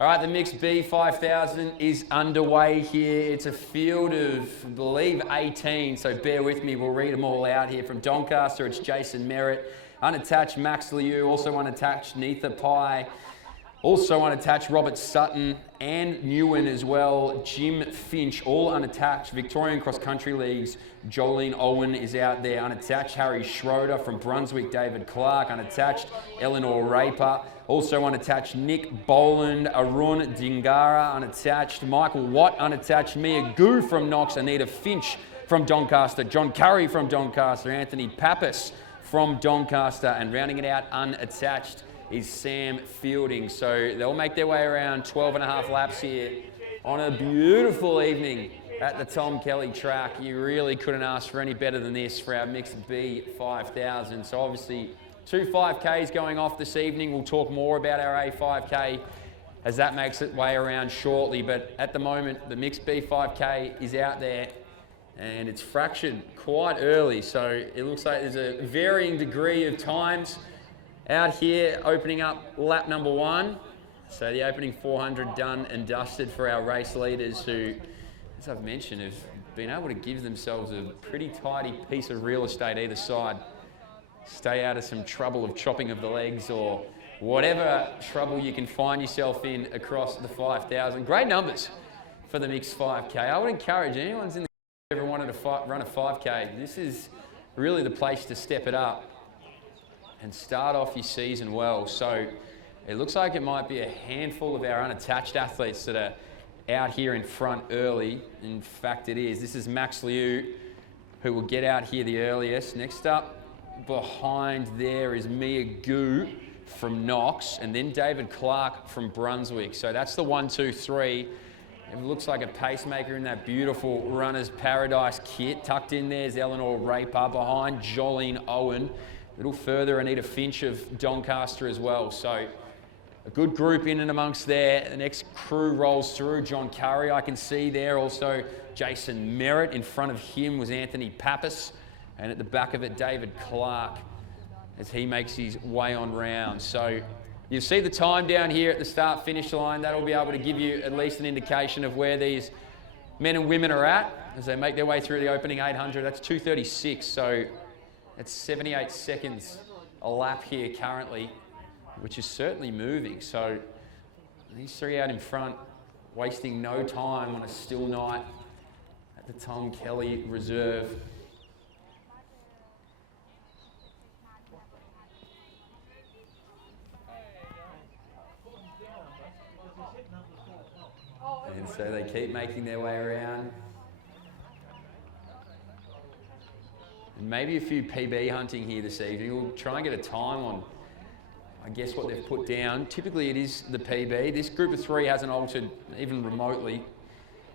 All right, the mixed B 5000 is underway here. It's a field of, I believe, 18, so bear with me. We'll read them all out here. From Doncaster, it's Jason Merritt. Unattached, Max Liu. Also unattached, Neitha Pai. Also unattached, Robert Sutton and Newen as well. Jim Finch, all unattached. Victorian Cross Country Leagues, Jolene Owen is out there unattached. Harry Schroeder from Brunswick, David Clark unattached. Eleanor Raper. Also unattached, Nick Boland, Arun Dingara unattached. Michael Watt unattached. Mia Gu from Knox. Anita Finch from Doncaster. John Curry from Doncaster. Anthony Pappas from Doncaster. And rounding it out unattached is Sam Fielding. So they'll make their way around 12 and a half laps here on a beautiful evening at the Tom Kelly track. You really couldn't ask for any better than this for our mixed B 5000. So obviously 2 5Ks going off this evening. We'll talk more about our A 5K as that makes its way around shortly. But at the moment, the mixed B 5K is out there and it's fractured quite early. So it looks like there's a varying degree of times out here, opening up lap number 1. So the opening 400 done and dusted for our race leaders who, as I've mentioned, have been able to give themselves a pretty tidy piece of real estate either side. Stay out of some trouble of chopping of the legs or whatever trouble you can find yourself in across the 5,000. Great numbers for the mixed 5K. I would encourage anyone's in the ever wanted to run a 5K. This is really the place to step it up and start off your season well. So it looks like it might be a handful of our unattached athletes that are out here in front early. In fact, it is. This is Max Liu, who will get out here the earliest. Next up behind there is Mia Gu from Knox, and then David Clark from Brunswick. So that's the 1, 2, 3. It looks like a pacemaker in that beautiful Runner's Paradise kit. Tucked in there is Eleanor Raper, behind Jolene Owen. A little further, Anita Finch of Doncaster as well. So a good group in and amongst there. The next crew rolls through. John Curry, I can see there. Also Jason Merritt. In front of him was Anthony Pappas. And at the back of it, David Clark, as he makes his way on round. So you'll see the time down here at the start-finish line. That'll be able to give you at least an indication of where these men and women are at as they make their way through the opening 800. That's 2:36, so it's 78 seconds a lap here currently, which is certainly moving. So these three out in front, wasting no time on a still night at the Tom Kelly Reserve. And so they keep making their way around. And maybe a few PB hunting here this evening. We'll try and get a time on, I guess, what they've put down. Typically it is the PB. This group of 3 hasn't altered even remotely.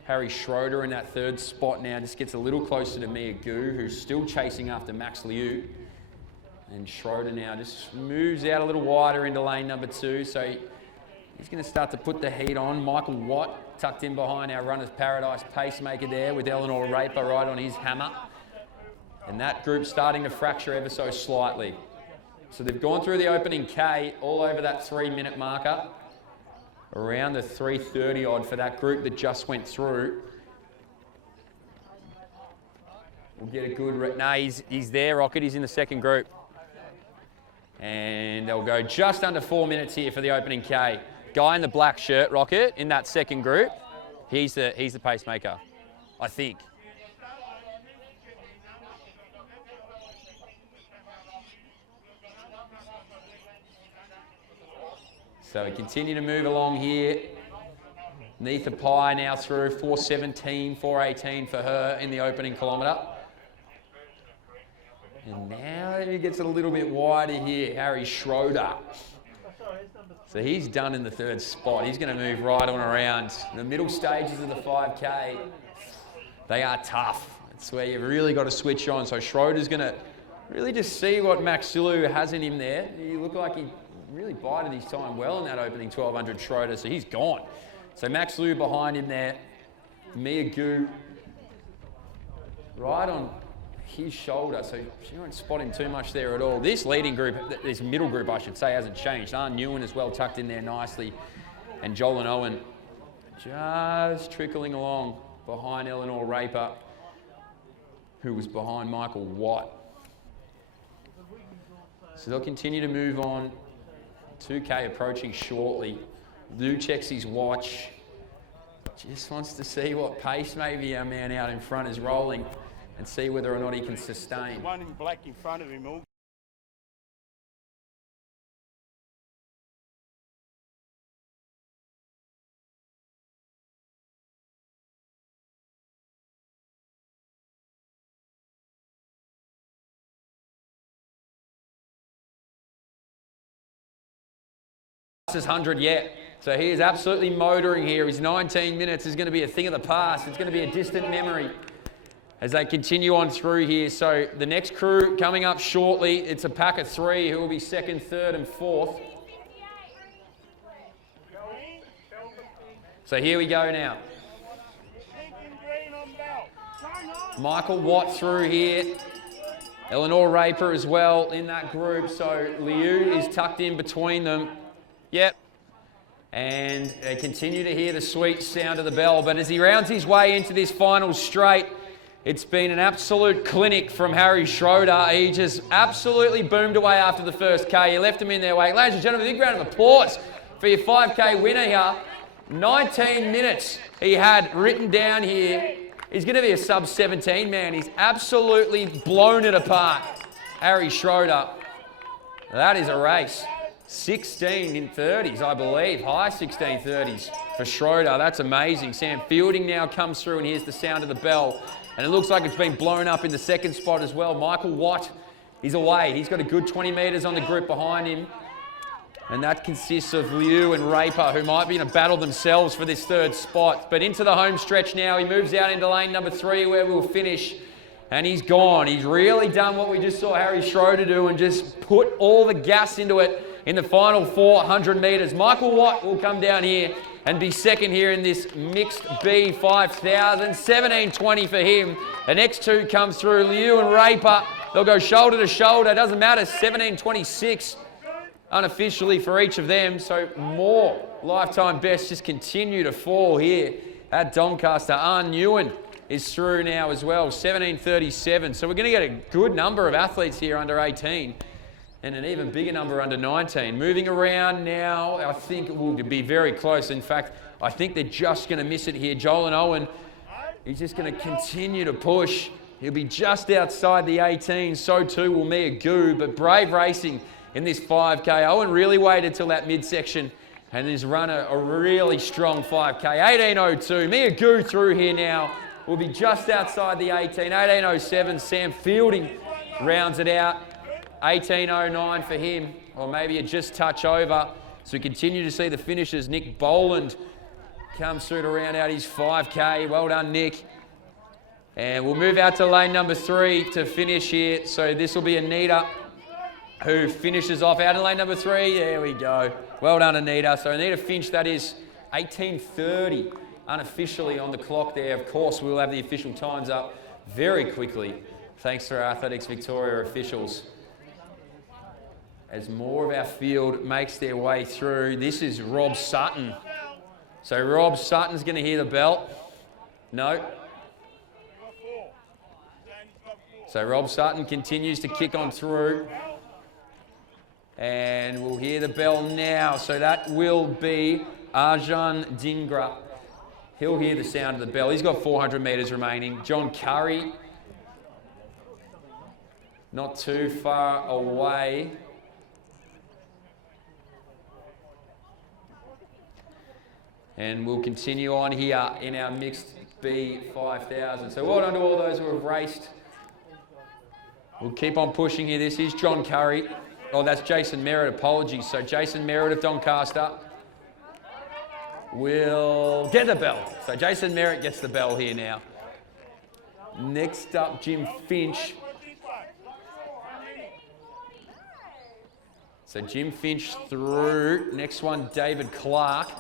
Harry Schroeder in that 3rd spot now just gets a little closer to Mia Gu, who's still chasing after Max Liu. And Schroeder now just moves out a little wider into lane number 2. So he's going to start to put the heat on. Michael Watt tucked in behind our Runner's Paradise pacemaker there with Eleanor Raper right on his hammer. And that group's starting to fracture ever so slightly. So they've gone through the opening K all over that 3-minute marker. Around the 3:30 odd for that group that just went through. We'll get a good... No, he's there, Rocket. He's in the 2nd group. And they'll go just under 4 minutes here for the opening K. Guy in the black shirt, Rocket, in that 2nd group, he's the pacemaker, I think. So we continue to move along here. Neitha Pai now through, 4:17, 4:18 for her in the opening kilometre. And now he gets a little bit wider here, Harry Schroeder. So he's done in the 3rd spot. He's going to move right on around. The middle stages of the 5K, they are tough. It's where you've really got to switch on. So Schroeder's going to really just see what Max Liu has in him there. He looked like he really bided his time well in that opening 1200 Schroeder, so he's gone. So Max Liu behind him there. Mia Gu right on his shoulder, so she won't spot him too much there at all. This leading group, this middle group I should say, hasn't changed. Newen as well tucked in there nicely And Joel and Owen just trickling along behind Eleanor Raper, who was behind Michael Watt. So they'll continue to move on. 2K approaching shortly. Lou checks his watch. Just wants to see what pace maybe our man out in front is rolling and see whether or not he can sustain. One in black in front of him all. Fastest 100 yet. So he is absolutely motoring here. His 19 minutes is going to be a thing of the past. It's going to be a distant memory as they continue on through here. So the next crew coming up shortly, it's a pack of 3 who will be 2nd, 3rd and 4th. So here we go now. Michael Watt through here. Eleanor Raper as well in that group. So Liu is tucked in between them. Yep. And they continue to hear the sweet sound of the bell. But as he rounds his way into this final straight, it's been an absolute clinic from Harry Schroeder. He just absolutely boomed away after the first K. You left him in their way. Ladies and gentlemen, a big round of applause for your 5K winner here. 19 minutes he had written down here. He's going to be a sub-17 man. He's absolutely blown it apart. Harry Schroeder. That is a race. 16 in 30s, I believe. High 16 30s for Schroeder. That's amazing. Sam Fielding now comes through and here's the sound of the bell. And it looks like it's been blown up in the second spot as well. Michael Watt, he's away. He's got a good 20 metres on the group behind him. And that consists of Liu and Raper, who might be in a battle themselves for this 3rd spot. But into the home stretch now. He moves out into lane number 3 where we'll finish. And he's gone. He's really done what we just saw Harry Schroeder do and just put all the gas into it in the final 400 metres. Michael Watt will come down here and be 2nd here in this mixed B 5,000. 17.20 for him. The next 2 comes through, Liu and Raper. They'll go shoulder to shoulder. Doesn't matter, 17.26 unofficially for each of them. So more lifetime bests just continue to fall here at Doncaster. Arn Nguyen is through now as well, 17.37. So we're going to get a good number of athletes here under 18. And an even bigger number under 19. Moving around now, I think it will be very close. In fact, I think they're just going to miss it here. Joel and Owen, he's just going to continue to push. He'll be just outside the 18. So too will Mia Gu, but brave racing in this 5K. Owen really waited till that midsection and has run a really strong 5K. 18.02. Mia Gu through here now. Will be just outside the 18. 18.07. Sam Fielding rounds it out. 18.09 for him, or maybe a just touch over. So we continue to see the finishers. Nick Boland comes through to round out his 5K. Well done, Nick. And we'll move out to lane number 3 to finish here. So this will be Anita who finishes off out in lane number 3. There we go. Well done, Anita. So Anita Finch, that is 18.30 unofficially on the clock there. Of course, we'll have the official times up very quickly, thanks to our Athletics Victoria officials. As more of our field makes their way through, this is Rob Sutton. So Rob Sutton's going to hear the bell. No. So Rob Sutton continues to kick on through. And we'll hear the bell now. So that will be Arjan Dingra. He'll hear the sound of the bell. He's got 400 metres remaining. John Curry, not too far away. And we'll continue on here in our mixed B 5,000. So well done to all those who have raced. We'll keep on pushing here. This is John Curry. Oh, that's Jason Merritt. Apologies. So Jason Merritt of Doncaster will get the bell. So Jason Merritt gets the bell here now. Next up, Jim Finch. So Jim Finch through. Next one, David Clark.